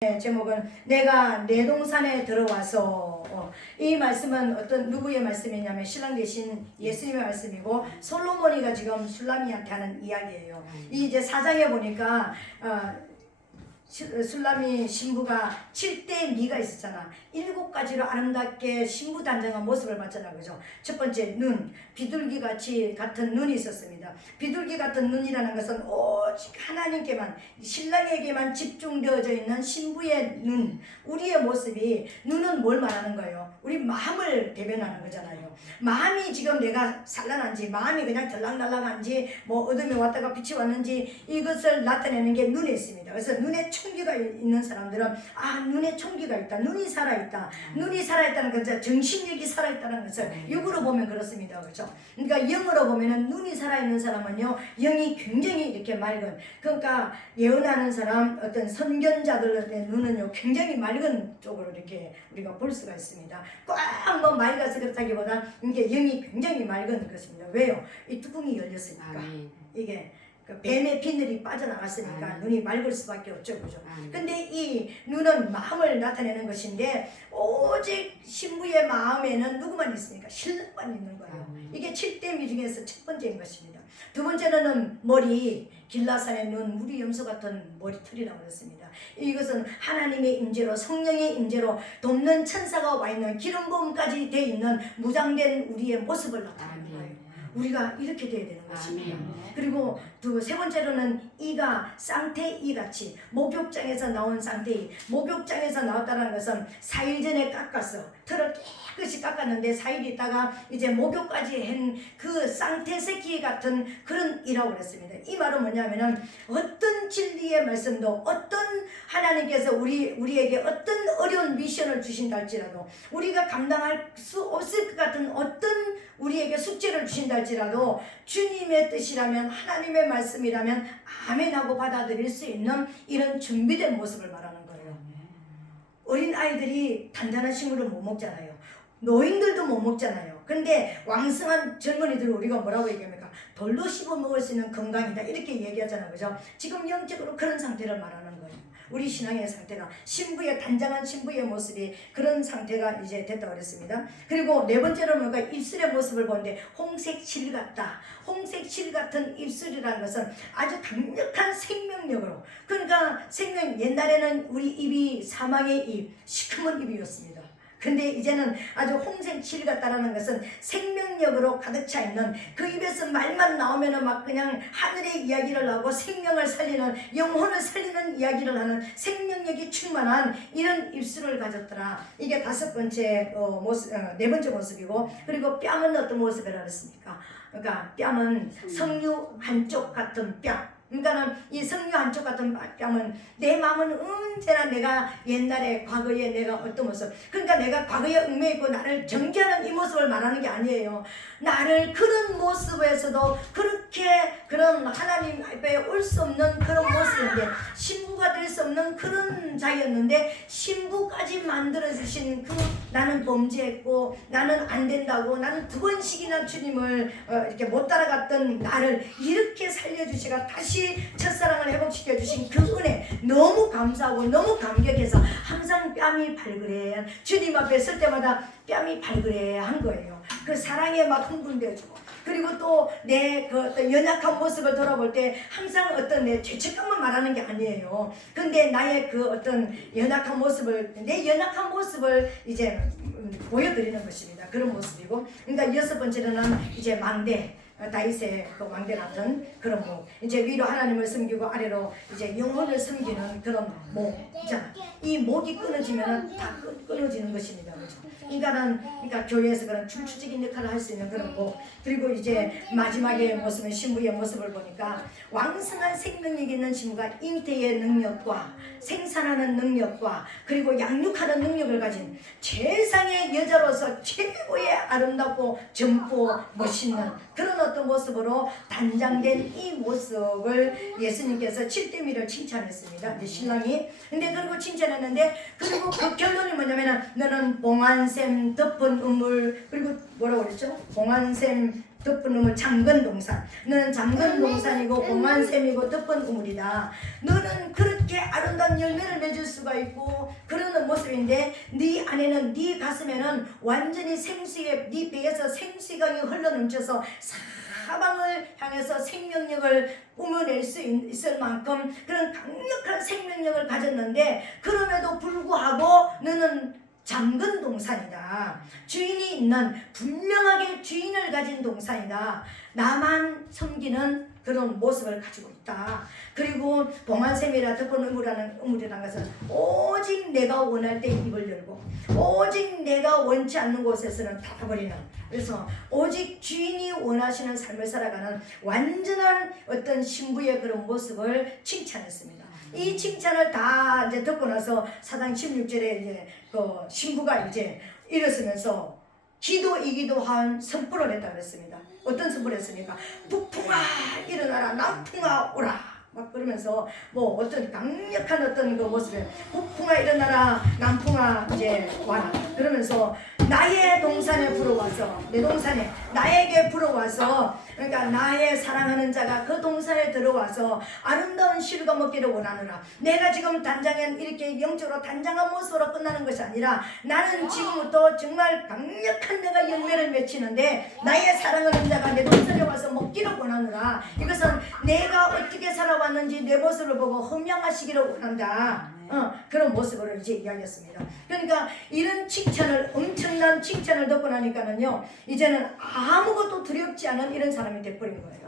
제목은 내가 내 동산에 들어와서 이 말씀은 어떤 누구의 말씀이냐면 신랑 되신 예수님의 말씀이고 솔로몬이가 지금 술라미한테 하는 이야기예요. 이 이제 4장에 보니까 술라미 신부가 7대 미가 있었잖아. 7가지로 아름답게 신부 단장한 모습을 봤잖아. 그죠? 첫 번째 눈, 비둘기 같은 눈이 있었습니다. 비둘기 같은 눈이라는 것은 오직 하나님께만, 신랑에게만 집중되어져 있는 신부의 눈, 우리의 모습이, 눈은 뭘 말하는 거예요? 우리 마음을 대변하는 거잖아요. 마음이 지금 내가 산란한지, 마음이 그냥 들락날락한지, 뭐 어둠이 왔다가 빛이 왔는지, 이것을 나타내는 게 눈에 있습니다. 그래서 눈에 총기가 있는 사람들은 눈에 총기가 있다, 눈이 살아있다. 눈이 살아있다는 것은 정신력이 살아있다는 것을 육으로 보면 그렇습니다. 그렇죠? 그러니까 영으로 보면은 눈이 살아있는 사람은요, 영이 굉장히 이렇게 맑은, 그러니까 예언하는 사람, 어떤 선견자들의 눈은요 굉장히 맑은 쪽으로 이렇게 우리가 볼 수가 있습니다. 꽉 뭐 맑아서 그렇다기보다 이게 영이 굉장히 맑은 것입니다. 왜요? 이 뚜껑이 열렸으니까. 이게 그 뱀의 비늘이 빠져나갔으니까 눈이 맑을 수밖에 없죠. 그죠? 근데 이 눈은 마음을 나타내는 것인데 오직 신부의 마음에는 누구만 있습니까? 신랑만 있는 거예요. 이게 7대미 중에서 첫 번째인 것입니다. 두 번째는 머리, 길라산의 눈, 무리 염소 같은 머리털이라고 했습니다. 이것은 하나님의 임재로, 성령의 임재로 돕는 천사가 와 있는 기름 부음까지 돼 있는 무장된 우리의 모습을 나타내는 거예요. 우리가 이렇게 돼야 되는 것입니다. 그리고 세 번째로는 이가 쌍태이 같이, 목욕장에서 나온 쌍태이, 목욕장에서 나왔다는 것은 4일 전에 깎았어. 털을 깨끗이 깎았는데 4일 있다가 이제 목욕까지 한 그 쌍태 새끼 같은 그런 이라고 그랬습니다. 이 말은 뭐냐면은 어떤 진리의 말씀도, 어떤 하나님께서 우리에게 어떤 어려운 미션을 주신다 할지라도, 우리가 감당할 수 없을 것 같은 어떤 우리에게 숙제를 주신다 할지라도 주님의 뜻이라면, 하나님의 말씀이라면 아멘하고 받아들일 수 있는 이런 준비된 모습을 말하는 거예요. 어린 아이들이 단단한 식물을 못 먹잖아요. 노인들도 못 먹잖아요. 근데 왕성한 젊은이들을 우리가 뭐라고 얘기합니까? 돌로 씹어 먹을 수 있는 건강이다, 이렇게 얘기하잖아요. 그죠? 지금 영적으로 그런 상태를 말하는 거예요. 우리 신앙의 상태가, 신부의 단장한 신부의 모습이 그런 상태가 이제 됐다고 그랬습니다. 그리고 네 번째로 뭔가 입술의 모습을 보는데 홍색 실 같다. 홍색 실 같은 입술이라는 것은 아주 강력한 생명력으로, 그러니까 옛날에는 우리 입이 사망의 입, 시커먼 입이었습니다. 근데 이제는 아주 홍색 실 같다라는 것은 생명력으로 가득 차 있는, 그 입에서 말만 나오면은 막 그냥 하늘의 이야기를 하고 생명을 살리는, 영혼을 살리는 이야기를 하는 생명력이 충만한 이런 입술을 가졌더라. 이게 다섯 번째 모습, 네 번째 모습이고, 그리고 뺨은 어떤 모습이라고 했습니까? 그러니까 뺨은 석류 한쪽 같은 뺨. 그러니까는 이 석류 한쪽 같은 뺨은 내 마음은 언제나 내가 옛날에 과거에 내가 어떤 모습, 그러니까 내가 과거에 얽매이고 나를 정죄하는 이 모습을 말하는 게 아니에요. 나를 그런 모습에서도 그렇게 그런 하나님 앞에 올 수 없는 그런 모습인데, 신부가 될 수 없는 그런 자였는데 신부까지 만들어주신 그, 나는 범죄했고 나는 안 된다고, 나는 2번씩이나 주님을 이렇게 못 따라갔던 나를 이렇게 살려주시가 다시 첫사랑을 회복시켜주신 그 은혜, 너무 감사하고 너무 감격해서 항상 뺨이 발그레, 주님 앞에 설 때마다 뺨이 발그레한 거예요. 그 사랑에 막 흥분되어지고, 그리고 또 내 그 어떤 연약한 모습을 돌아볼 때 항상 어떤 내 죄책감만 말하는 게 아니에요. 근데 나의 그 어떤 연약한 모습을, 내 연약한 모습을 이제 보여드리는 것입니다. 그런 모습이고, 그러니까 여섯 번째로는 이제 망대, 다윗의 그 왕대 같은 그런 목, 이제 위로 하나님을 섬기고 아래로 이제 영혼을 섬기는 그런 목. 자, 이 목이 끊어지면 다 끊어지는 것입니다. 그렇죠? 그러니까 교회에서 그런 중추적인 역할을 할 수 있는 그런 목. 그리고 이제 마지막의 모습은 신부의 모습을 보니까 왕성한 생명력 있는 신부가 잉태의 능력과 생산하는 능력과 그리고 양육하는 능력을 가진 최상의 여자로서 최고의 아름답고 젊고 멋있는 그런 어떤 모습으로 단장된 이 모습을 예수님께서 7대미를 칭찬했습니다. 이제 신랑이. 근데 그리고 칭찬했는데, 그리고 그 결론이 뭐냐면은 너는 봉안샘 덮은 우물, 그리고 뭐라고 그랬죠? 봉안샘 덮은 우물 잠근 동산. 너는 잠근 동산이고 봉한 샘이고 덮은 우물이다. 너는 그렇게 아름다운 열매를 맺을 수가 있고 그러는 모습인데 네 안에는 네 가슴에는 완전히 생수의 네 배에서 생수강이 흘러넘쳐서 사방을 향해서 생명력을 뿜어낼 수 있을 만큼 그런 강력한 생명력을 가졌는데 그럼에도 불구하고 너는 잠근 동산이다. 주인이 있는 분명하게 주인을 가진 동산이다. 나만 섬기는 그런 모습을 가지고 있다. 그리고 봉한샘이라 덮은 우물이라는 것은 오직 내가 원할 때 입을 열고 오직 내가 원치 않는 곳에서는 닫아버리는, 그래서 오직 주인이 원하시는 삶을 살아가는 완전한 어떤 신부의 그런 모습을 칭찬했습니다. 이 칭찬을 다 이제 듣고 나서 사장 16절에 이제 그 신부가 이제 일어서면서 기도이기도 한 선포를 했다 그랬습니다. 어떤 선포를 했습니까? 북풍아 일어나라, 남풍아 오라. 막 그러면서 뭐 어떤 강력한 어떤 그 모습에 북풍아 일어나라, 남풍아 이제 와라. 그러면서 나의 동산에 불어와서, 내 동산에 나에게 불어와서, 그러니까 나의 사랑하는 자가 그 동산에 들어와서 아름다운 시루가 먹기를 원하노라. 내가 지금 단장에 이렇게 영적으로 단장한 모습으로 끝나는 것이 아니라 나는 지금부터 정말 강력한 내가 열매를 맺히는데 나의 사랑하는 자가 내 동산에 와서 먹기를 원하노라. 이것은 내가 어떻게 살아왔는지 내 모습을 보고 흠양하시기를 원한다. 그런 모습으로 이제 이야기했습니다. 그러니까 이런 칭찬을, 엄청난 칭찬을 듣고 나니까는요, 이제는 아무것도 두렵지 않은 이런 사람이 돼버린 거예요.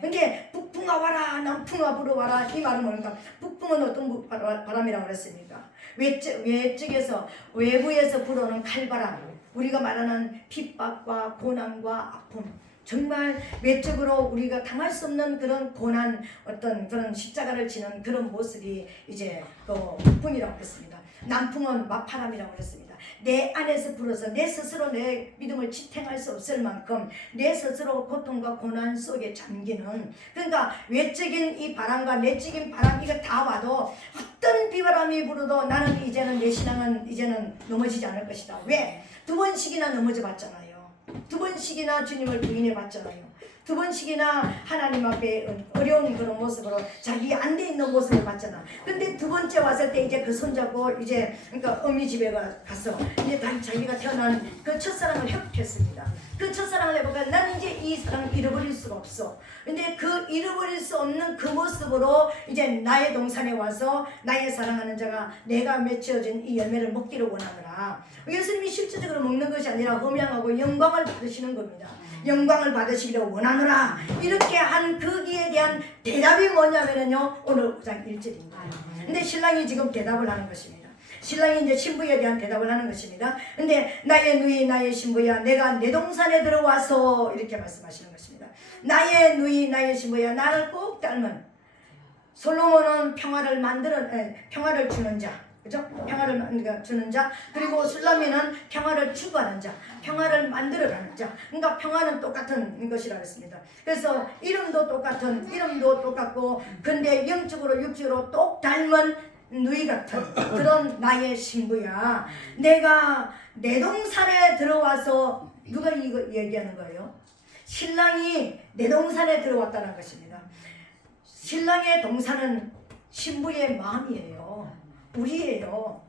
근데 북풍아 와라, 남풍아 불어와라. 이 말은 뭐니까, 북풍은 어떤 바람이라고 그랬습니까? 외쪽에서, 외부에서 불어오는 칼바람, 우리가 말하는 핍박과 고난과 아픔, 정말 외적으로 우리가 당할 수 없는 그런 고난, 어떤 그런 십자가를 지는 그런 모습이 이제 그 북풍이라고 했습니다. 남풍은 맞바람이라고 했습니다. 내 안에서 불어서 내 스스로 내 믿음을 지탱할 수 없을 만큼 내 스스로 고통과 고난 속에 잠기는, 그러니까 외적인 이 바람과 내적인 바람, 이거 다 와도 어떤 비바람이 불어도 나는 이제는 내 신앙은 이제는 넘어지지 않을 것이다. 왜? 2번씩이나 넘어져 봤잖아요. 2번씩이나 주님을 부인해 봤잖아요. 2번씩이나 하나님 앞에 어려운 그런 모습으로 자기 안 돼 있는 모습을 봤잖아. 근데 2번째 왔을 때 이제 그 손잡고 이제 그러니까 어미 집에 가서 이제 자기가 태어난 그 첫사랑을 회복했습니다. 그 첫사랑을 해보니까 나는 이제 이 사랑을 잃어버릴 수가 없어. 근데 그 잃어버릴 수 없는 그 모습으로 이제 나의 동산에 와서 나의 사랑하는 자가 내가 맺혀진 이 열매를 먹기를 원하노라. 예수님이 실제적으로 먹는 것이 아니라 흠양하고 영광을 받으시는 겁니다. 영광을 받으시기를 원하노라. 이렇게 한 거기에 대한 대답이 뭐냐면요, 오늘 5장 1절입니다. 근데 신랑이 지금 대답을 하는 것입니다. 신랑이 이제 신부에 대한 대답을 하는 것입니다. 근데 나의 누이, 나의 신부야, 내가 내 동산에 들어와서, 이렇게 말씀하시는 것입니다. 나의 누이, 나의 신부야, 나를 꼭 닮은, 솔로몬은 평화를 주는 자, 그죠? 평화를 주는 자, 그리고 술라미는 평화를 추구하는 자, 평화를 만들어가는 자. 그러니까 평화는 똑같은 것이라고 했습니다. 그래서 이름도 똑같고, 근데 영적으로 육적으로 똑 닮은 누이 같은 그런 나의 신부야. 내가 내 동산에 들어와서, 누가 이거 얘기하는 거예요? 신랑이 내 동산에 들어왔다는 것입니다. 신랑의 동산은 신부의 마음이에요. 우리예요.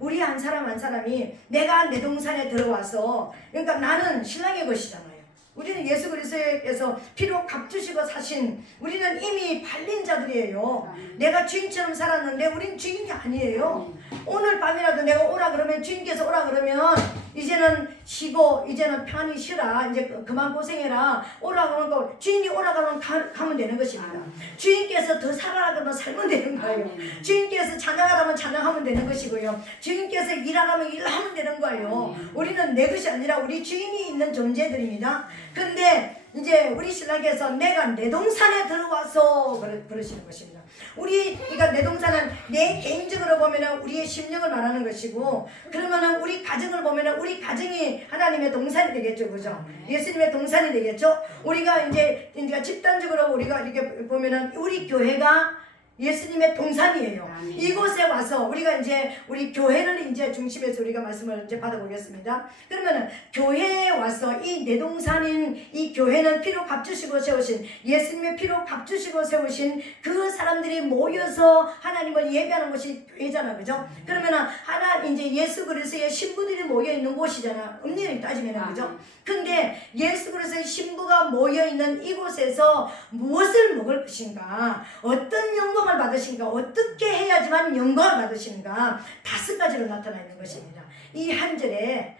우리 한 사람 한 사람이 내가 내 동산에 들어와서, 그러니까 나는 신랑의 것이잖아요. 우리는 예수 그리스도께서 피로 값주시고 사신, 우리는 이미 팔린 자들이에요. 내가 주인처럼 살았는데 우린 주인이 아니에요. 오늘 밤이라도 내가 오라 그러면, 주인께서 오라 그러면 이제는 쉬고 이제는 편히 쉬라, 이제 그만 고생해라, 오라 그러면 주인이 오라 그러면 가면 되는 것입니다. 주인께서 더 살아라 그러면 살면 되는 거예요. 주인께서 찬양하라면 찬양하면 되는 것이고요. 주인께서 일하라면 일하면 되는 거예요. 우리는 내 것이 아니라 우리 주인이 있는 존재들입니다. 근데 이제 우리 신랑께서 내가 내 동산에 들어와서 그러시는 것입니다. 우리가 내 동산은 내 개인적으로 보면은 우리의 심령을 말하는 것이고, 그러면은 우리 가정을 보면은 우리 가정이 하나님의 동산이 되겠죠, 그죠? 예수님의 동산이 되겠죠. 우리가 이제 집단적으로 우리가 이렇게 보면은 우리 교회가 예수님의 동산이에요. 아멘. 이곳에 와서 우리가 이제 우리 교회를 이제 중심에서 우리가 말씀을 이제 받아보겠습니다. 그러면은 교회에 와서 이 내동산인 이 교회는 피로 밥 주시고 세우신 예수님의 피로 밥 주시고 세우신 그 사람들이 모여서 하나님을 예배하는 곳이 교회잖아, 그죠? 그러면은 하나 이제 예수 그리스도의 신부들이 모여 있는 곳이잖아. 엄밀히 따지면은, 그죠? 근데 예수 그리스도의 신부가 모여 있는 이곳에서 무엇을 먹을 것인가, 어떤 영광을 받으신가, 어떻게 해야지만 영광을 받으시는가, 5가지로 나타나 있는 것입니다. 이 한 절에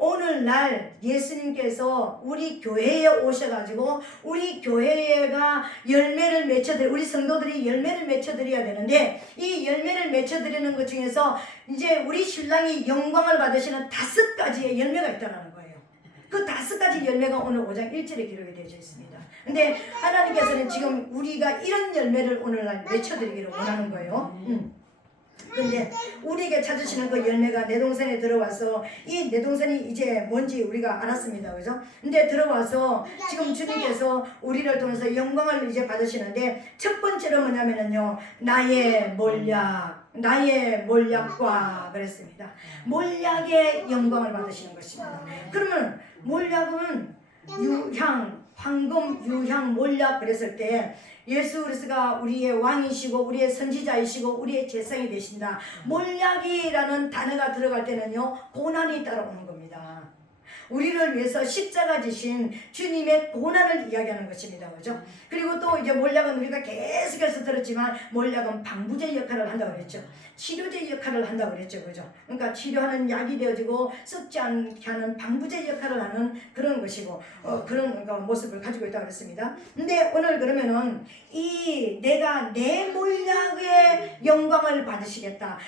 오늘날 예수님께서 우리 교회에 오셔가지고 우리 교회가 열매를 맺혀드려, 우리 성도들이 열매를 맺혀드려야 되는데, 이 열매를 맺혀드리는 것 중에서 이제 우리 신랑이 영광을 받으시는 5가지의 열매가 있다는 거예요. 그 5가지 열매가 오늘 5장 1절에 기록이 되어 있습니다. 근데 하나님께서는 지금 우리가 이런 열매를 오늘날 맺혀드리기를 원하는 거예요. 근데 우리에게 찾으시는 그 열매가 내동산에 들어와서, 이 내동산이 이제 뭔지 우리가 알았습니다, 그죠? 근데 들어와서 지금 주님께서 우리를 통해서 영광을 이제 받으시는데, 첫 번째로 뭐냐면은요, 나의 몰약과 그랬습니다. 몰약의 영광을 받으시는 것입니다. 그러면 몰약은 유향, 황금, 유향, 몰약 그랬을 때 예수 그리스도가 우리의 왕이시고 우리의 선지자이시고 우리의 제사장이 되신다. 몰약이라는 단어가 들어갈 때는요, 고난이 따라오는 겁니다. 우리를 위해서 십자가 지신 주님의 고난을 이야기하는 것입니다, 그죠? 그리고 또 이제 몰약은 우리가 계속해서 들었지만, 몰약은 방부제 역할을 한다고 그랬죠. 치료제 역할을 한다고 그랬죠, 그죠? 그러니까 치료하는 약이 되어지고 썩지 않게 하는 방부제 역할을 하는 그런 것이고, 그런 모습을 가지고 있다고 그랬습니다. 근데 오늘 그러면은 내가 내 몰약의 영광을 받으시겠다,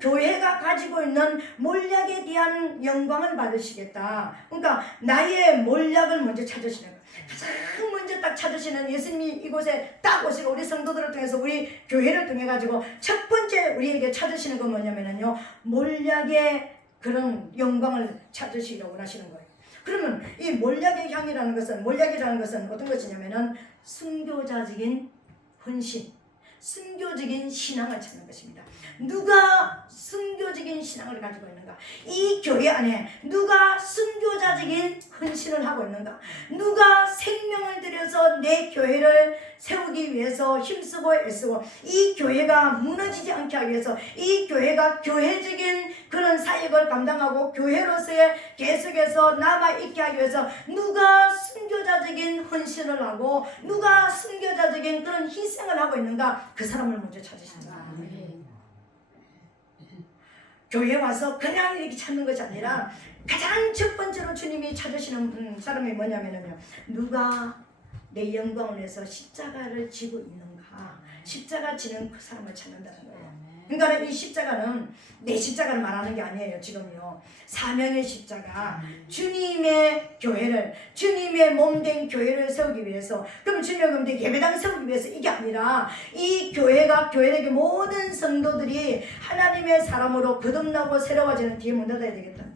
교회가 가지고 있는 몰약에 대한 영광을 받으시겠다. 그러니까 나의 몰약을 먼저 찾으시는 거예요. 가장 먼저 딱 찾으시는, 예수님이 이곳에 딱 오시고 우리 성도들을 통해서 우리 교회를 통해 가지고 첫 번째 우리에게 찾으시는 건 뭐냐면요, 몰약의 그런 영광을 찾으시려고 원하시는 거예요. 그러면 이 몰약의 향이라는 것은, 몰약이라는 것은 어떤 것이냐면은 순교자적인 헌신, 순교적인 신앙을 찾는 것입니다. 누가 순교적인 신앙을 가지고 있는가? 이 교회 안에 누가 순교자적인 헌신을 하고 있는가? 누가 생명을 들여서 내 교회를 세우기 위해서 힘쓰고 애쓰고, 이 교회가 무너지지 않게 하기 위해서, 이 교회가 교회적인 그런 사역을 감당하고 교회로서의 계속해서 남아있게 하기 위해서 누가 순교자적인 헌신을 하고 누가 순교자적인 그런 희생을 하고 있는가? 그 사람을 먼저 찾으신다. 교회 와서 그냥 이렇게 찾는 것이 아니라 가장 첫 번째로 주님이 찾으시는 사람이 뭐냐면요, 누가 내 영광을 위해서 십자가를 지고 있는가, 십자가 지는 그 사람을 찾는다는 거예요. 그러니까 이 십자가는 내 십자가를 말하는 게 아니에요. 지금요, 사명의 십자가, 주님의 교회를, 주님의 몸된 교회를 세우기 위해서, 그럼 주님의 몸된 예배당을 세우기 위해서 이게 아니라, 이 교회가, 교회에게 모든 성도들이 하나님의 사람으로 거듭나고 새로워지는, 뒤에 문 닫아야 되겠다.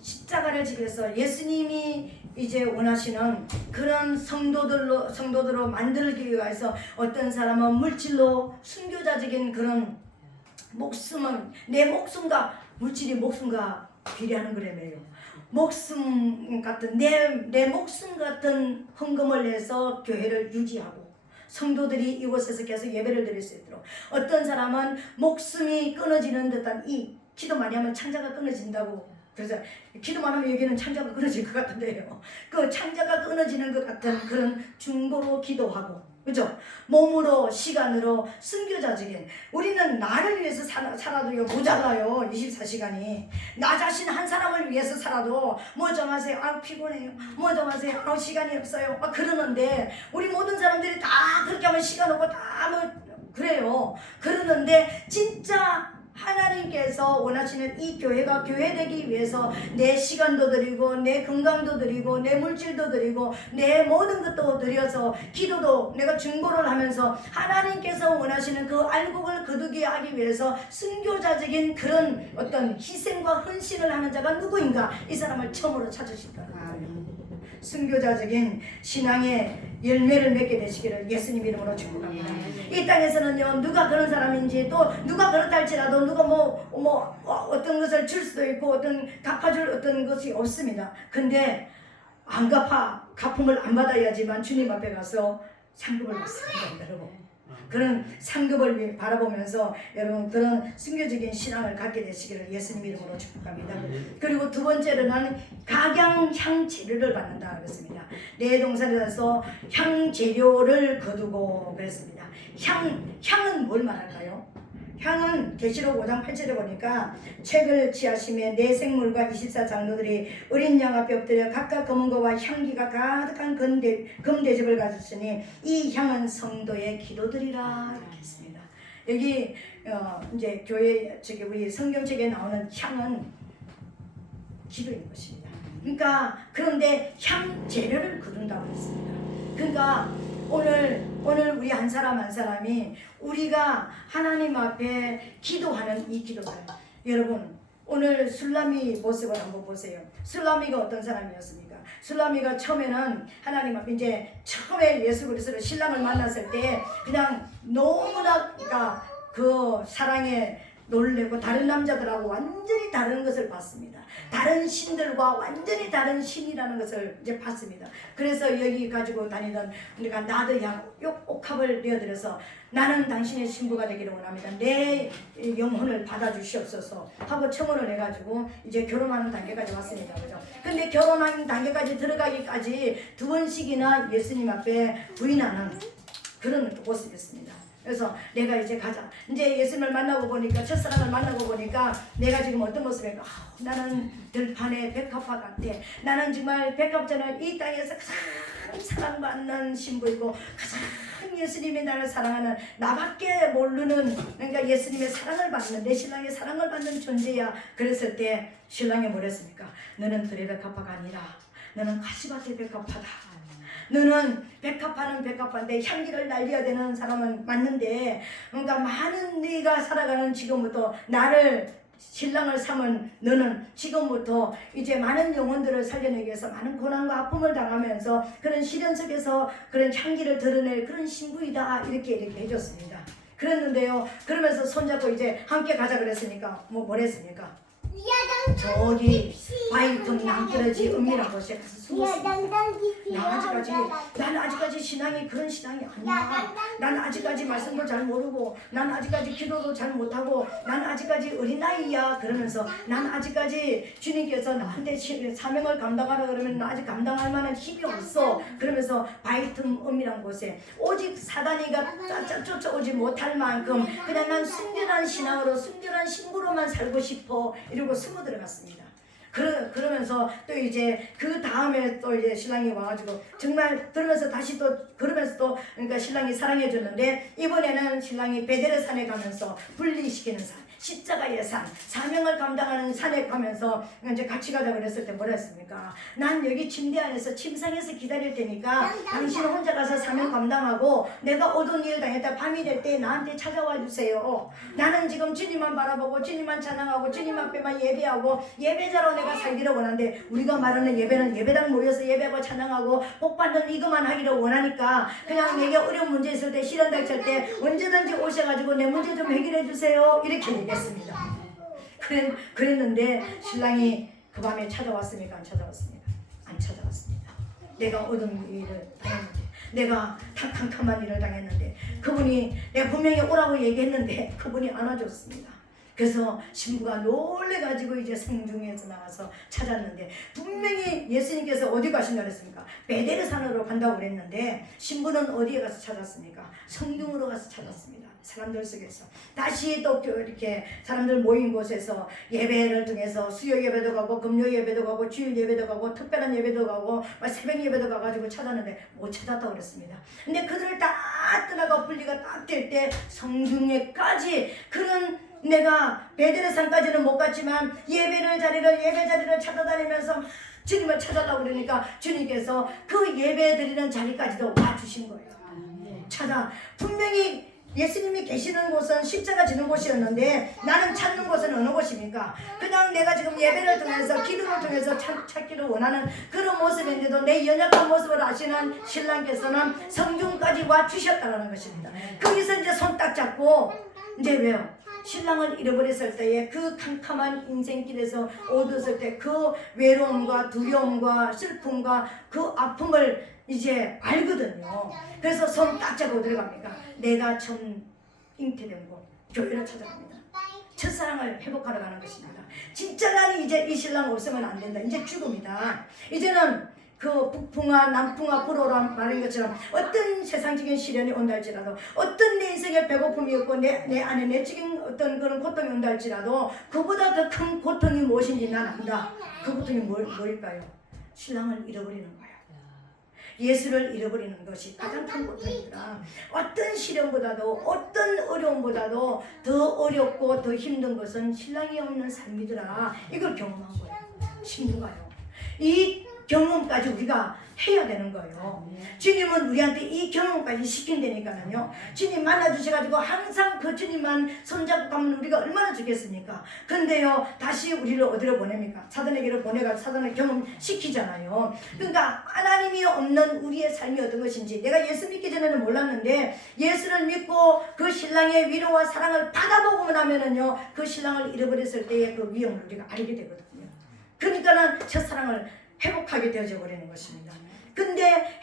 십자가를 지켜서 예수님이 이제 원하시는 그런 성도들로 만들기 위해서, 어떤 사람은 물질로 순교자적인 그런 목숨은, 내 목숨과 물질이 목숨과 비례하는 거라며요. 목숨 같은 내 목숨 같은 헌금을 내서 교회를 유지하고 성도들이 이곳에서 계속 예배를 드릴 수 있도록, 어떤 사람은 목숨이 끊어지는 듯한, 이 기도 많이 하면 창자가 끊어진다고, 그래서 기도만 하면 여기는 창자가 끊어질 것 같은데요, 그 창자가 끊어지는 것 같은 그런 중보로 기도하고, 그죠? 몸으로, 시간으로 순교자적인, 우리는 나를 위해서 살아도요 모자라요. 24시간이 나 자신 한 사람을 위해서 살아도 뭐 좀 하세요, 아 피곤해요, 뭐 좀 하세요, 아 시간이 없어요, 막 그러는데, 우리 모든 사람들이 다 그렇게 하면 시간 없고 다 뭐 그래요. 그러는데 진짜 하나님께서 원하시는 이 교회가 교회되기 위해서 내 시간도 드리고 내 건강도 드리고 내 물질도 드리고 내 모든 것도 드려서 기도도 내가 중보를 하면서 하나님께서 원하시는 그 알곡을 거두게 하기 위해서 순교자적인 그런 어떤 희생과 헌신을 하는 자가 누구인가? 이 사람을 처음으로 찾으실 거예요. 순교자적인 신앙의 열매를 맺게 되시기를 예수님 이름으로 축복합니다. 이 땅에서는요, 누가 그런 사람인지 또 누가 그렇다 할지라도 누가 어떤 것을 줄 수도 있고 어떤 갚아줄 어떤 것이 없습니다. 근데 안 갚음을 안 받아야지만 주님 앞에 가서 상급을 받습니다, 여러분. 그런 상급을 바라보면서 여러분 그런 순교적인 신앙을 갖게 되시기를 예수님 이름으로 축복합니다. 그리고 두 번째로는 각양향 재료를 받는다 그랬습니다. 내 동산에서 향 재료를 거두고 그랬습니다. 향은 뭘 말할까요? 향은 계시록 5장 8절에 보니까 책을 취하심에 네 생물과 24장로들이 어린 양 앞에 엎드려 각각 검은 거와 향기가 가득한 금대접을 가졌으니 이 향은 성도의 기도들이라 이렇게 했습니다. 여기 이제 교회 우리 성경책에 나오는 향은 기도인 것입니다. 그러니까 그런데 향 재료를 거둔다고 했습니다. 그러니까 오늘 우리 한 사람 한 사람이 우리가 하나님 앞에 기도하는 이 기도를 여러분 오늘 술라미 모습을 한번 보세요. 술라미가 어떤 사람이었습니까? 술라미가 처음에는 하나님 앞에 이제 처음에 예수 그리스도를 신랑을 만났을 때 그냥 너무나 그 사랑에 놀래고 다른 남자들하고 완전히 다른 것을 봤습니다. 다른 신들과 완전히 다른 신이라는 것을 이제 봤습니다. 그래서 여기 가지고 다니던 우리가 나도 옥합을 내어드려서 나는 당신의 신부가 되기를 원합니다. 내 영혼을 받아주시옵소서 하고 청혼을 해가지고 이제 결혼하는 단계까지 왔습니다. 그죠? 근데 결혼하는 단계까지 들어가기까지 두 번씩이나 예수님 앞에 부인하는 그런 모습이었습니다. 그래서 내가 이제 가자. 이제 예수님을 만나고 보니까 첫사랑을 만나고 보니까 내가 지금 어떤 모습인가? 나는 들판의 백합화 같아. 나는 정말 백합전을 이 땅에서 가장 사랑받는 신부이고 가장 예수님이 나를 사랑하는 나밖에 모르는 그러니까 예수님의 사랑을 받는 내 신랑의 사랑을 받는 존재야. 그랬을 때 신랑이 뭐랬습니까? 너는 들의 백합화가 아니라 너는 가시밭의 백합화다. 너는 백합하는 백합한데 향기를 날려야 되는 사람은 맞는데 그러니까 많은 네가 살아가는 지금부터 나를 신랑을 삼은 너는 지금부터 이제 많은 영혼들을 살려내기 위해서 많은 고난과 아픔을 당하면서 그런 시련 속에서 그런 향기를 드러낼 그런 신부이다 이렇게 해줬습니다. 그랬는데요. 그러면서 손잡고 이제 함께 가자 그랬으니까 뭐랬습니까? 저기 바위통 낭떠러지 은밀한 곳에 가서 숨었습니다. 난 아직까지 신앙이 그런 신앙이 아니야. 난 아직까지 말씀도 잘 모르고 난 아직까지 기도도 잘 못하고 난 아직까지 어린아이야. 그러면서 난 아직까지 주님께서 나한테 사명을 감당하라 그러면 나 아직 감당할 만한 힘이 없어. 그러면서 바위틈 은밀한 곳에 오직 사단이가 쫓아오지 못할 만큼 그냥 난 순결한 신앙으로 순결한 신부로만 살고 싶어 이러고 숨어 들어갔습니다. 그러면서 또 이제 그 다음에 또 이제 신랑이 와가지고 정말 그러면서 다시 또 그러면서 또 그러니까 신랑이 사랑해 줬는데 이번에는 신랑이 베델의 산에 가면서 분리시키는 산 십자가의 산 사명을 감당하는 산에 가면서 이제 같이 가자 그랬을 때 뭐라 했습니까? 난 여기 침대 안에서 침상에서 기다릴 테니까 당신 혼자 가서 사명 감당하고 내가 어두운 일을 당했다 밤이 될 때 나한테 찾아와 주세요. 나는 지금 주님만 바라보고 주님만 찬양하고 주님 앞에만 예배하고 예배자로 내가 살기를 원하는데 우리가 말하는 예배는 예배당 모여서 예배하고 찬양하고 복받는 이것만 하기를 원하니까 그냥 내게 어려운 문제 있을 때 시련 닥칠 때 언제든지 오셔가지고 내 문제 좀 해결해 주세요 이렇게 얘기했습니다. 그랬는데 신랑이 그 밤에 찾아왔습니까? 안 찾아왔습니까? 안 찾아왔습니다. 내가 어떤 일을 당했는데 내가 캄캄한 일을 당했는데 그분이 내가 분명히 오라고 얘기했는데 그분이 안 와줬습니다. 그래서 신부가 놀래가지고 이제 성중에서 나와서 찾았는데 분명히 예수님께서 어디 가신다 그랬습니까? 베델의 산으로 간다고 그랬는데 신부는 어디에 가서 찾았습니까? 성중으로 가서 찾았습니다. 사람들 속에서 다시 또 이렇게 사람들 모인 곳에서 예배를 통해서 수요 예배도 가고 금요 예배도 가고 주일 예배도 가고 특별한 예배도 가고 새벽 예배도 가가지고 찾았는데 못 찾았다고 그랬습니다. 근데 그들을 다 떠나가 분리가 딱 될 때 성중에까지 그런 내가 베드레산까지는 못 갔지만 예배 자리를 찾아다니면서 주님을 찾아가고 그러니까 주님께서 그 예배 드리는 자리까지도 와주신 거예요. 찾아 분명히 예수님이 계시는 곳은 십자가 지는 곳이었는데 나는 찾는 곳은 어느 곳입니까? 그냥 내가 지금 예배를 통해서 기도를 통해서 찾기를 원하는 그런 모습인데도 내 연약한 모습을 아시는 신랑께서는 성중까지 와 주셨다는 것입니다. 거기서 이제 손 딱 잡고 이제 왜요? 신랑을 잃어버렸을 때에 그 캄캄한 인생길에서 얻었을 때 그 외로움과 두려움과 슬픔과 그 아픔을 이제 알거든요. 그래서 손 딱 잡고 들어갑니까? 내가 처음 잉태된 곳 교회를 찾아갑니다. 첫사랑을 회복하러 가는 것입니다. 진짜 나는 이제 이 신랑 없으면 안 된다. 이제 죽음이다. 이제는 그 북풍아 남풍아 불어라 말한 것처럼 어떤 세상적인 시련이 온다 할지라도 어떤 내 인생의 배고픔이 없고 내 안에 내적인 어떤 그런 고통이 온다 할지라도 그보다 더 큰 고통이 무엇인지 난 안다. 그 고통이 뭘까요? 신랑을 잃어버리는 거예요. 예수를 잃어버리는 것이 가장 큰 고통이다. 어떤 시련보다도 어떤 어려움보다도 더 어렵고 더 힘든 것은 신랑이 없는 삶이더라. 이걸 경험한 거예요. 친구가요. 이 경험까지 우리가 해야 되는 거예요. 주님은 우리한테 이 경험까지 시킨다니까요. 주님 만나주셔가지고 항상 그 주님만 손잡고 가면 우리가 얼마나 좋겠습니까? 근데요 다시 우리를 어디로 보냅니까? 사단에게로 보내가 사단을 경험시키잖아요. 그러니까 하나님이 없는 우리의 삶이 어떤 것인지 내가 예수 믿기 전에는 몰랐는데 예수를 믿고 그 신랑의 위로와 사랑을 받아보고 나면은요 그 신랑을 잃어버렸을 때의 그 위험을 우리가 알게 되거든요. 그러니까는 첫사랑을 회복하게 되어져 버리는 것입니다. 근데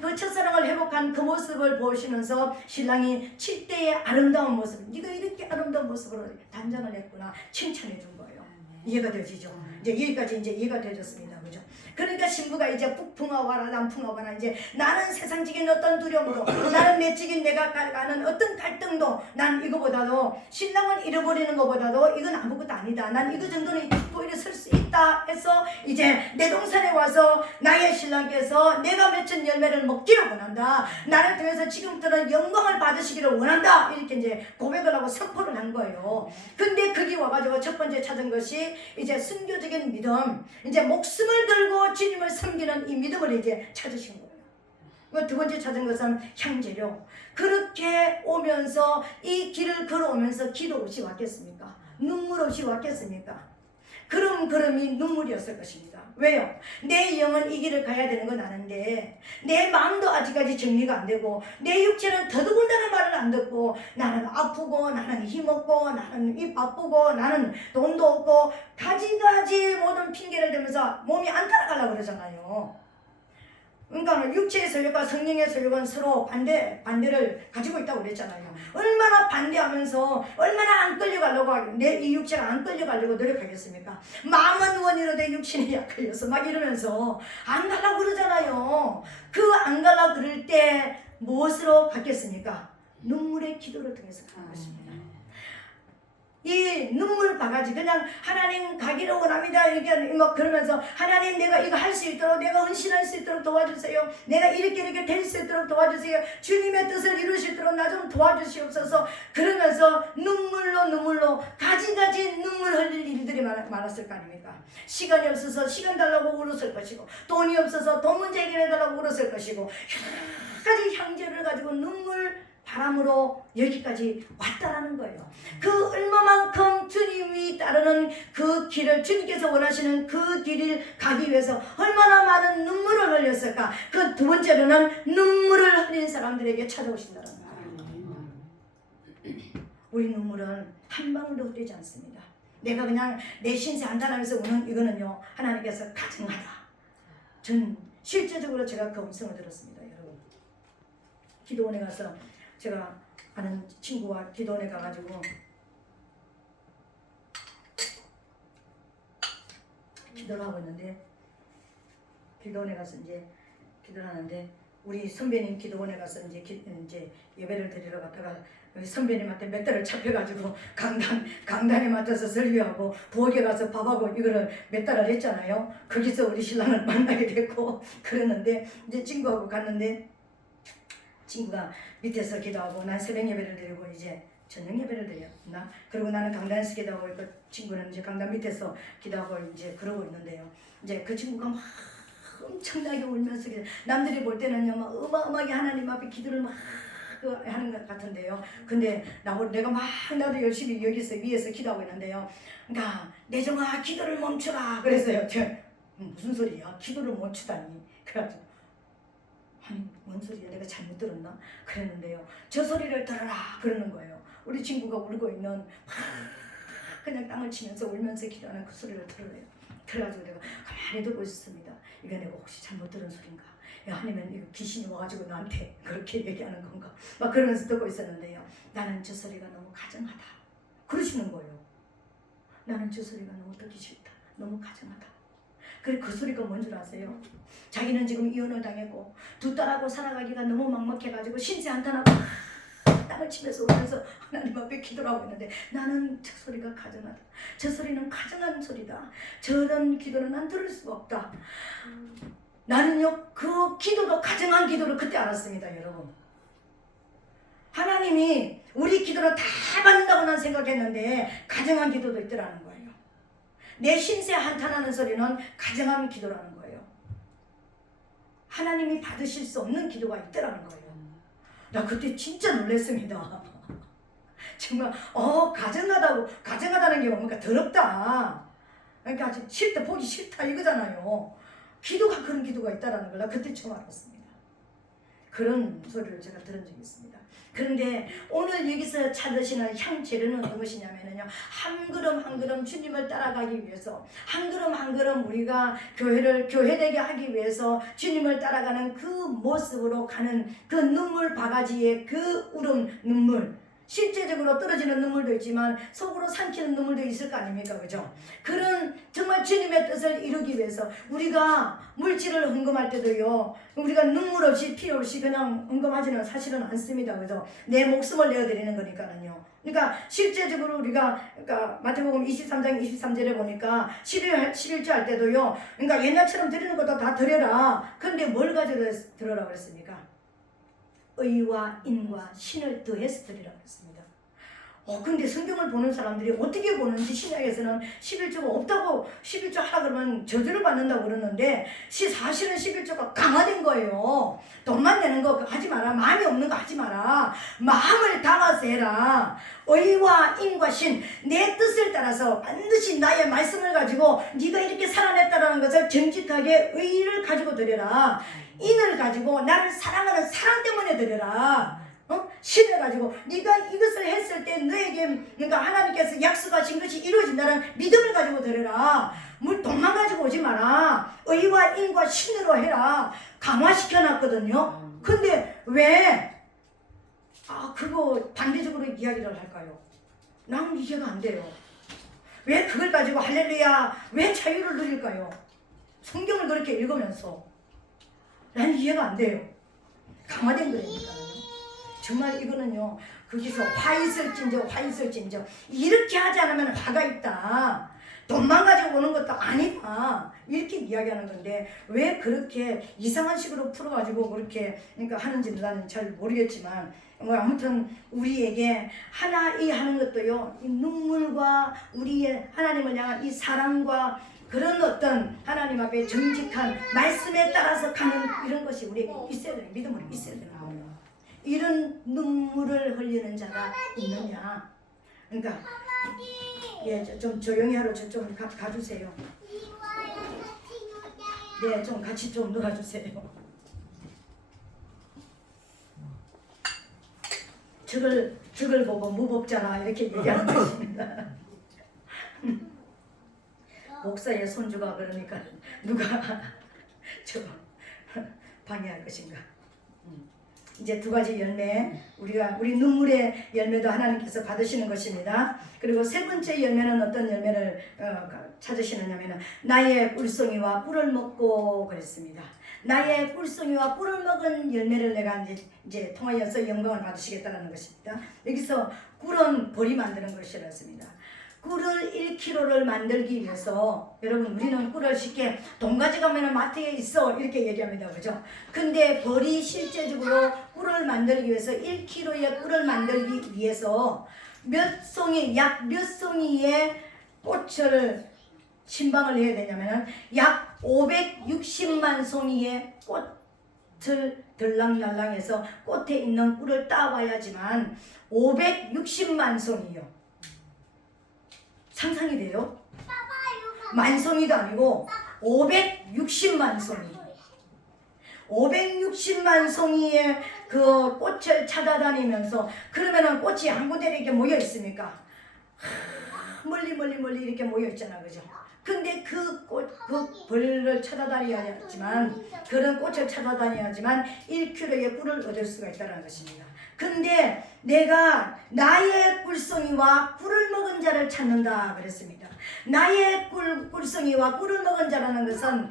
그 첫사랑을 회복한 그 모습을 보시면서 신랑이 7대의 아름다운 모습, 네가 이렇게 아름다운 모습으로 단장을 했구나 칭찬해 준 거예요. 이해가 되어지죠? 이제 여기까지 이제 이해가 되어졌습니다. 그죠? 그러니까 신부가 이제 북풍아 와라 남풍아 와라 이제 나는 세상적인 어떤 두려움도 나는 내적인 내가 가는 어떤 갈등도 난 이거보다도 신랑을 잃어버리는 것보다도 이건 아무것도 아니다. 난 이거 정도는 도일에 설 수 있다 해서 이제 내 동산에 와서 나의 신랑께서 내가 맺은 열매를 먹기를 원한다. 나를 통해서 지금부터는 영광을 받으시기를 원한다. 이렇게 이제 고백을 하고 선포를 한 거예요. 근데 거기 와가지고 첫 번째 찾은 것이 이제 순교적인 믿음, 이제 목숨을 걸고 주님을 섬기는 이 믿음을 이제 찾으신 거예요. 두 번째 찾은 것은 향재료. 그렇게 오면서 이 길을 걸어오면서 기도 없이 왔겠습니까? 눈물 없이 왔겠습니까? 걸음이 눈물이었을 것입니다. 왜요? 내 영은 이 길을 가야 되는 건 아는데 내 마음도 아직까지 정리가 안 되고 내 육체는 더더군다나 말을 안 듣고 나는 아프고 나는 힘없고 나는 입 바쁘고 나는 돈도 없고 가지가지 모든 핑계를 대면서 몸이 안 따라가려고 그러잖아요. 그러니까 육체의 소욕과 성령의 소욕은 서로 반대를 가지고 있다고 그랬잖아요. 얼마나 반대하면서 얼마나 안 끌려가려고 내 이 육체가 안 끌려가려고 노력하겠습니까? 마음은 원이로되 육신이 약하여서 막 이러면서 안 가려고 그러잖아요. 그 안 가려고 그럴 때 무엇으로 받겠습니까? 눈물의 기도를 통해서 가는 것입니다. 이 눈물 바가지 그냥 하나님 가기를 원합니다 이렇게 막 그러면서 하나님 내가 이거 할 수 있도록 내가 헌신할 수 있도록 도와주세요. 내가 이렇게 될 수 있도록 도와주세요. 주님의 뜻을 이룰 수 있도록 나 좀 도와주시옵소서. 그러면서 눈물로 가지가지 눈물 흘릴 일들이 많았을 거 아닙니까? 시간이 없어서 시간 달라고 울었을 것이고 돈이 없어서 돈 문제 해결해달라고 울었을 것이고 여러 가지 형제를 가지고 눈물 바람으로 여기까지 왔다라는 거예요. 그 얼마만큼 주님이 따르는 그 길을 주님께서 원하시는 그 길을 가기 위해서 얼마나 많은 눈물을 흘렸을까. 그 두 번째로는 눈물을 흘린 사람들에게 찾아오신다는 거예요. 우리 눈물은 한 방울도 흘리지 않습니다. 내가 그냥 내 신세 한탄하면서 우는 이거는요 하나님께서 가증하다. 전 실제적으로 제가 그 음성을 들었습니다. 여러분 기도원에 가서 제가 아는 친구와 기도원에 가가지고 기도를 하고 있는데 기도원에 가서 이제 기도를 하는데 우리 선배님 기도원에 가서 이제 예배를 드리러 갔다가 선배님한테 몇 달을 잡혀가지고 강단에 맡아서 설교하고 부엌에 가서 밥하고 이거를 몇 달을 했잖아요. 거기서 우리 신랑을 만나게 됐고 그러는데 이제 친구하고 갔는데 친구가 밑에서 기도하고 난 새벽 예배를 드리고 이제 저녁 예배를 드렸나? 그리고 나는 강단에서 기도하고 그 친구는 이제 강단 밑에서 기도하고 이제 그러고 있는데요. 이제 그 친구가 막 엄청나게 울면서 남들이 볼 때는요 막 어마어마하게 하나님 앞에 기도를 막 하는 것 같은데요. 근데 내가 막 나도 열심히 여기서 위에서 기도하고 있는데요. 그러니까 내정아 기도를 멈추라 그랬어요. 무슨 소리야? 기도를 멈추다니. 그래가지고 아니 뭔 소리야? 내가 잘못 들었나? 그랬는데요. 저 소리를 들어라 그러는 거예요. 우리 친구가 울고 있는 그냥 땅을 치면서 울면서 기도하는 그 소리를 들으래요. 그래가지고 내가 가만히 듣고 있었습니다. 이거 내가 혹시 잘못 들은 소린가? 아니면 이거 귀신이 와가지고 나한테 그렇게 얘기하는 건가? 막 그러면서 듣고 있었는데요. 나는 저 소리가 너무 가정하다. 그러시는 거예요. 나는 저 소리가 너무 듣기 싫다. 너무 가정하다. 그리고 그 소리가 뭔 줄 아세요? 자기는 지금 이혼을 당했고 두 딸하고 살아가기가 너무 막막해가지고 신세 한탄하고 땅을 치면서 울면서 하나님 앞에 기도를 하고 있는데 나는 저 소리가 가정하다. 저 소리는 가정한 소리다. 저런 기도는 난 들을 수가 없다. 나는요 그 기도도 가정한 기도를 그때 알았습니다. 여러분, 하나님이 우리 기도를 다 받는다고 난 생각했는데 가정한 기도도 있더라는 거예요. 내 신세 한탄하는 소리는 가정한 기도라는 거예요. 하나님이 받으실 수 없는 기도가 있더라는 거예요. 나 그때 진짜 놀랐습니다. 정말 가정하다는 게 뭡니까? 더럽다. 그러니까 싫다, 보기 싫다 이거잖아요. 기도가 그런 기도가 있다라는 걸 나 그때 처음 알았습니다. 그런 소리를 제가 들은 적이 있습니다. 그런데 오늘 여기서 찾으시는 향재료는 무엇이냐면요, 한 걸음 한 걸음 주님을 따라가기 위해서, 한 걸음 한 걸음 우리가 교회되게 하기 위해서 주님을 따라가는 그 모습으로 가는 그 눈물 바가지의 그 울음 눈물, 실제적으로 떨어지는 눈물도 있지만 속으로 삼키는 눈물도 있을 거 아닙니까? 그죠? 그런 정말 주님의 뜻을 이루기 위해서 우리가 물질을 헌금할 때도요, 우리가 눈물 없이 피 없이 그냥 헌금하지는 사실은 않습니다. 그죠? 내 목숨을 내어드리는 거니까는요. 그러니까 실제적으로 우리가 그러니까 마태복음 23장 23절에 보니까 11조 할 때도요, 그러니까 옛날처럼 드리는 것도 다 드려라. 그런데 뭘 가지고 드려라 그랬습니까? 의와 인과 신을 더해서 드리라고 했습니다. 근데 성경을 보는 사람들이 어떻게 보는지, 신약에서는 11조가 없다고, 11조 하라 그러면 저주를 받는다고 그러는데 사실은 11조가 강화된 거예요. 돈만 내는 거 하지 마라. 마음이 없는 거 하지 마라. 마음을 담아서 해라. 의와 인과 신, 내 뜻을 따라서 반드시 나의 말씀을 가지고 네가 이렇게 살아냈다라는 것을 정직하게 의를 가지고 드려라. 인을 가지고 나를 사랑하는 사랑 때문에 드려라. 신을 가지고 네가 이것을 했을 때 너에게, 그러니까 하나님께서 약속하신 것이 이루어진다는 믿음을 가지고 드려라. 돈만 가지고 오지 마라. 의와 인과 신으로 해라. 강화시켜 놨거든요. 근데 왜 그거 반대적으로 이야기를 할까요? 난 이해가 안 돼요. 왜 그걸 가지고 할렐루야, 왜 자유를 누릴까요? 성경을 그렇게 읽으면서 난 이해가 안 돼요. 강화된 거니까요. 정말 이거는요, 거기서 화 있을진저 이렇게 하지 않으면 화가 있다. 돈만 가지고 오는 것도 아니다. 이렇게 이야기하는 건데 왜 그렇게 이상한 식으로 풀어가지고 그렇게 그러니까 하는지는 나는 잘 모르겠지만, 아무튼 우리에게 하나이 하는 것도요, 이 눈물과 우리의 하나님을 향한 이 사랑과 그런 어떤 하나님 앞에 정직한 말씀에 따라서 가는 이런 것이 우리에게 있어야 되는, 믿음으로 있어야 되는 거예요. 이런 눈물을 흘리는 자가 있느냐? 그러니까 좀 조용히 하러 좀 가주세요. 네, 좀 같이 좀 놀아주세요. 적을 보고 무법자라 이렇게 얘기하는 것입니다. 목사의 손주가 그러니까 누가 저 방해할 것인가? 이제 두 가지 열매, 우리 눈물의 열매도 하나님께서 받으시는 것입니다. 그리고 세 번째 열매는 어떤 열매를 찾으시느냐면 나의 꿀송이와 꿀을 먹고 그랬습니다. 나의 꿀송이와 꿀을 먹은 열매를 내가 이제 통하여서 영광을 받으시겠다는 것입니다. 여기서 꿀은 벌이 만드는 것이었습니다. 꿀을 1kg를 만들기 위해서 여러분 우리는 꿀을 쉽게 돈 가져가면 마트에 있어 이렇게 얘기합니다. 그죠? 근데 벌이 실제적으로 꿀을 만들기 위해서 1kg의 꿀을 만들기 위해서 약 몇 송이의 꽃을 신방을 해야 되냐면 약 560만 송이의 꽃을 들랑날랑해서 꽃에 있는 꿀을 따와야지만 560만 송이요. 상상이 돼요? 만송이도 아니고 560만 송이. 560만 송이의 그 꽃을 찾아다니면서 그러면은 꽃이 한 군데 이렇게 모여 있습니까? 멀리 이렇게 모여 있잖아, 그죠? 근데 그 벌을 찾아다녀야지만 그런 꽃을 찾아다녀야지만 1kg의 꿀을 얻을 수가 있다는 것입니다. 근데 내가 나의 꿀송이와 꿀을 먹은 자를 찾는다 그랬습니다. 나의 꿀송이와 꿀을 먹은 자라는 것은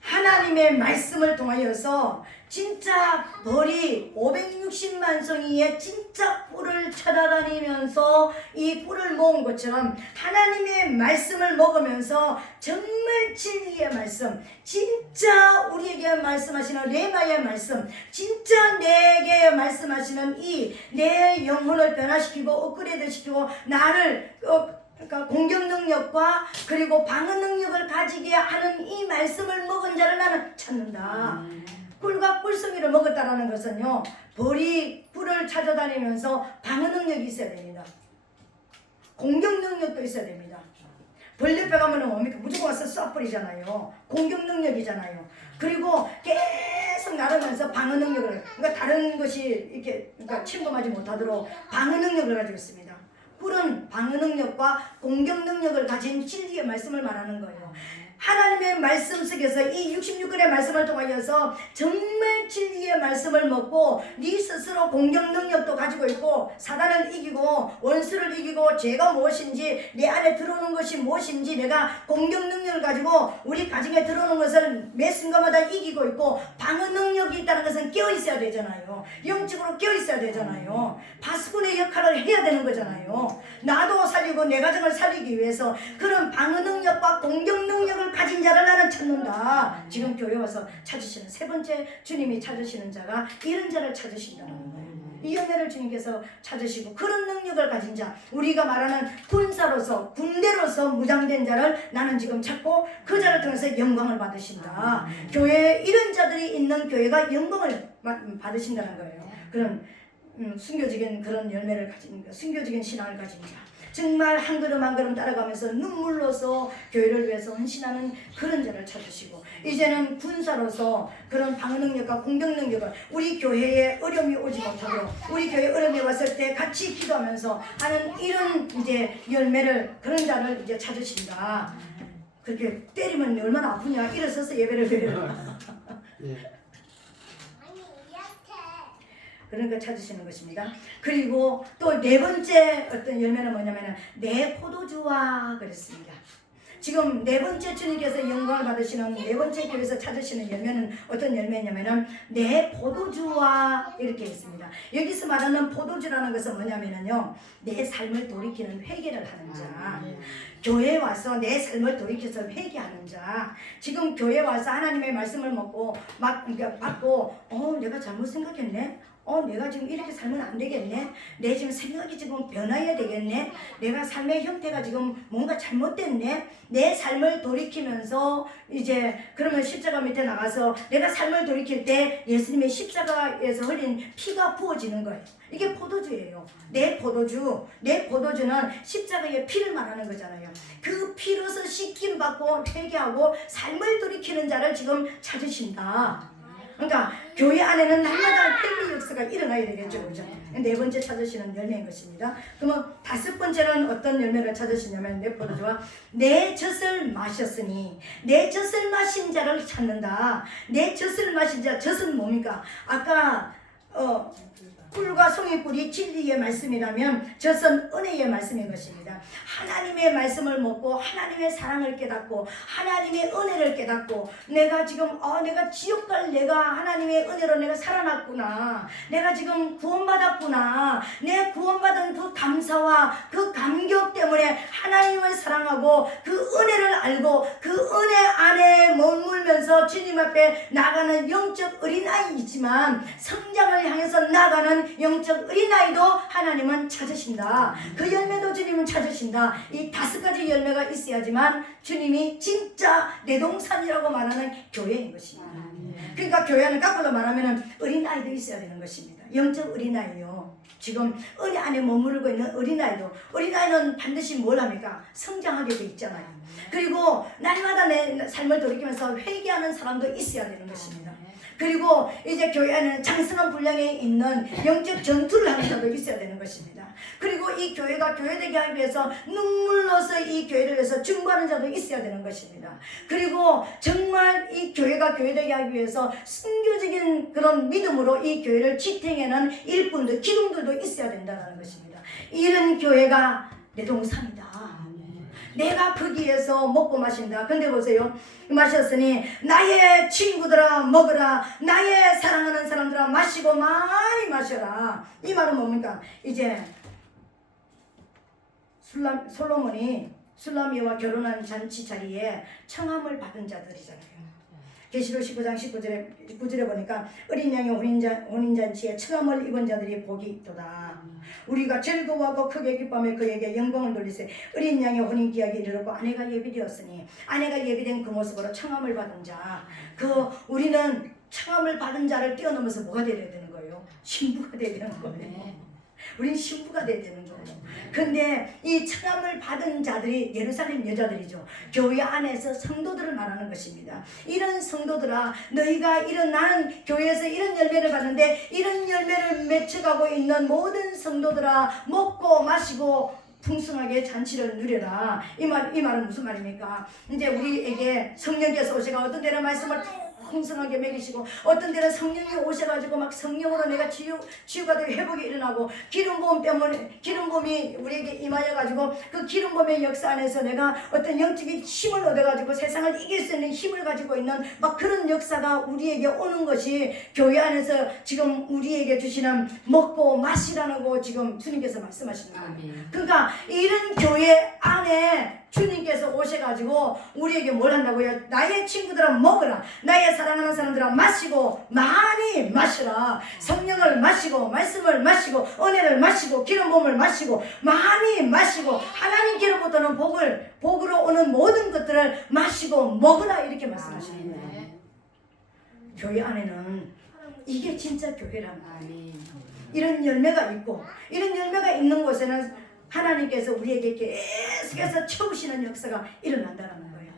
하나님의 말씀을 통하여서 진짜 벌이 560만 송이의 진짜 꿀을 찾아다니면서 이 꿀을 모은 것처럼 하나님의 말씀을 먹으면서 정말 진리의 말씀, 진짜 우리에게 말씀하시는 레마의 말씀, 진짜 내게 말씀하시는 이 내 영혼을 변화시키고 업그레이드 시키고 나를 그러니까 공격 능력과 그리고 방어 능력을 가지게 하는 이 말씀을 먹은 자를 나는 찾는다. 꿀과 꿀송이를 먹었다라는 것은요, 벌이 꿀을 찾아다니면서 방어 능력이 있어야 됩니다. 공격 능력도 있어야 됩니다. 벌 옆에 가면은 뭡니까? 무조건 와서 쏴버리잖아요. 공격 능력이잖아요. 그리고 계속 나르면서 방어 능력을, 그러니까 다른 것이 이렇게 그러니까 침범하지 못하도록 방어 능력을 가지고 있습니다. 꿀은 방어 능력과 공격 능력을 가진 진리의 말씀을 말하는 거예요. 하나님의 말씀 속에서 이 66권의 말씀을 통하여서 정말 진리의 말씀을 먹고 네 스스로 공격 능력도 가지고 있고 사단을 이기고 원수를 이기고 죄가 무엇인지 내 안에 들어오는 것이 무엇인지 내가 공격 능력을 가지고 우리 가정에 들어오는 것을 매 순간마다 이기고 있고 방어 능력이 있다는 것은 깨어 있어야 되잖아요. 영적으로 깨어 있어야 되잖아요. 파수꾼의 역할을 해야 되는 거잖아요. 나도 살리고 내 가정을 살리기 위해서 그런 방어 능력과 공격 능력을 가진 자를 나는 찾는다. 지금 교회 와서 찾으시는 세 번째 주님이 찾으시는 자가 이런 자를 찾으신다는 거예요. 이 열매를 주님께서 찾으시고 그런 능력을 가진 자, 우리가 말하는 군사로서 군대로서 무장된 자를 나는 지금 찾고 그 자를 통해서 영광을 받으신다. 교회에 이런 자들이 있는 교회가 영광을 받으신다는 거예요. 그런 순교적인 그런 열매를 가진 순교적인 신앙을 가진 자, 정말 한 걸음 한 걸음 따라가면서 눈물로서 교회를 위해서 헌신하는 그런 자를 찾으시고 이제는 군사로서 그런 방어 능력과 공격 능력을 우리 교회에 어려움이 오지 못하도록 우리 교회에 어려움이 왔을 때 같이 기도하면서 하는 이런 이제 열매를 그런 자를 이제 찾으신다. 그렇게 때리면 얼마나 아프냐. 일어서서 예배를 드려요. 그런 걸 찾으시는 것입니다. 그리고 또 네 번째 어떤 열매는 뭐냐면 내 포도주와 그랬습니다. 지금 네 번째 주님께서 영광을 받으시는 네 번째 교회에서 찾으시는 열매는 어떤 열매냐면은 내 포도주와 이렇게 있습니다. 여기서 말하는 포도주라는 것은 뭐냐면은요, 내 삶을 돌이키는 회개를 하는 자. 교회에 와서 내 삶을 돌이켜서 회개하는 자. 지금 교회에 와서 하나님의 말씀을 먹고 받고 내가 잘못 생각했네. 내가 지금 이렇게 살면 안 되겠네. 내 지금 생각이 지금 변화해야 되겠네. 내가 삶의 형태가 지금 뭔가 잘못됐네. 내 삶을 돌이키면서 이제 그러면 십자가 밑에 나가서 내가 삶을 돌이킬 때 예수님의 십자가에서 흘린 피가 부어지는 거예요. 이게 포도주예요. 내 포도주는 십자가의 피를 말하는 거잖아요. 그 피로서 씻김 받고 회개하고 삶을 돌이키는 자를 지금 찾으신다. 그러니까 교회 안에는 날마다 회개 역사가 일어나야 되겠죠, 그죠? 네 번째 찾으시는 열매인 것입니다. 그러면 다섯 번째는 어떤 열매를 찾으시냐면 내 포도주와 내 젖을 마셨으니 내 젖을 마신 자를 찾는다. 내 젖을 마신 자, 젖은 뭡니까? 아까 꿀과 송이꿀이 진리의 말씀이라면 젖은 은혜의 말씀인 것입니다. 하나님의 말씀을 먹고 하나님의 사랑을 깨닫고 하나님의 은혜를 깨닫고 내가 지금 내가 지옥 갈 내가 하나님의 은혜로 내가 살아났구나. 내가 지금 구원받았구나. 내 구원받은 그 감사와 그 감격 때문에 하나님을 사랑하고 그 은혜를 알고 그 은혜 안에 머물면서 주님 앞에 나가는 영적 어린아이이지만 성장을 향해서 나가는 영적 어린아이도 하나님은 찾으신다. 그 열매도 주님은 찾으신다. 이 5가지 열매가 있어야지만 주님이 진짜 내 동산이라고 말하는 교회인 것입니다. 그러니까 교회는 거꾸로 말하면 어린아이도 있어야 되는 것입니다. 영적 어린아이요. 지금 은혜 안에 머무르고 있는 어린아이는 반드시 뭘 합니까? 성장하게 돼 있잖아요. 그리고 날마다 내 삶을 돌이키면서 회개하는 사람도 있어야 되는 것입니다. 그리고 이제 교회 안에는 장성한 분량에 있는 영적 전투를 하는 자도 있어야 되는 것입니다. 그리고 이 교회가 교회되게 하기 위해서 눈물로서 이 교회를 위해서 중보하는 자도 있어야 되는 것입니다. 그리고 정말 이 교회가 교회되게 하기 위해서 순교적인 그런 믿음으로 이 교회를 지탱하는 일꾼들, 기둥들도 있어야 된다는 것입니다. 이런 교회가 내 동산이다. 내가 거기에서 먹고 마신다. 근데 보세요. 마셨으니 나의 친구들아 먹으라. 나의 사랑하는 사람들아 마시고 많이 마셔라. 이 말은 뭡니까? 이제 솔로몬이 술라미와 결혼한 잔치 자리에 청함을 받은 자들이잖아요. 계시록 19장 19절에 보니까 어린 양의 혼인잔치에 청함을 입은 자들이 복이 있도다. 우리가 즐거워하고 크게 기뻐하며 그에게 영광을 돌리세. 어린 양의 혼인 기약이 이르렀고 아내가 예비되었으니 아내가 예비된 그 모습으로 청함을 받은 자. 우리는 청함을 받은 자를 뛰어넘어서 뭐가 되어야 되는 거예요? 신부가 되어야 되는 거예요. 우린 신부가 되어야 되는 거예요. 근데 이 청함을 받은 자들이 예루살렘 여자들이죠. 교회 안에서 성도들을 말하는 것입니다. 이런 성도들아, 너희가 나는 교회에서 이런 열매를 받는데 이런 열매를 맺혀가고 있는 모든 성도들아, 먹고 마시고 풍성하게 잔치를 누려라. 이 말은 무슨 말입니까? 이제 우리에게 성령께서 오셔가 어떤 데는 말씀을 풍성하게 먹이시고 어떤 데는 성령이 오셔가지고 막 성령으로 내가 치유가 되고 회복이 일어나고 기름부음이 우리에게 임하여가지고 그 기름부음의 역사 안에서 내가 어떤 영적인 힘을 얻어가지고 세상을 이길 수 있는 힘을 가지고 있는 막 그런 역사가 우리에게 오는 것이 교회 안에서 지금 우리에게 주시는 먹고 마시라는 거 지금 주님께서 말씀하시는 거예요. 그러니까 이런 교회 안에 주님께서 오셔가지고 우리에게 뭘 한다고요? 나의 친구들아 먹으라. 나의 사랑하는 사람들아 마시고 많이 마시라. 성령을 마시고 말씀을 마시고 은혜를 마시고 기름 부음을 마시고 많이 마시고 하나님께로부터는 복으로 오는 모든 것들을 마시고 먹으라. 이렇게 말씀하시는 거예요. 교회 안에는 이게 진짜 교회란 말이에요. 이런 열매가 있고 이런 열매가 있는 곳에는 하나님께서 우리에게 계속해서 채우시는 역사가 일어난다는 거예요.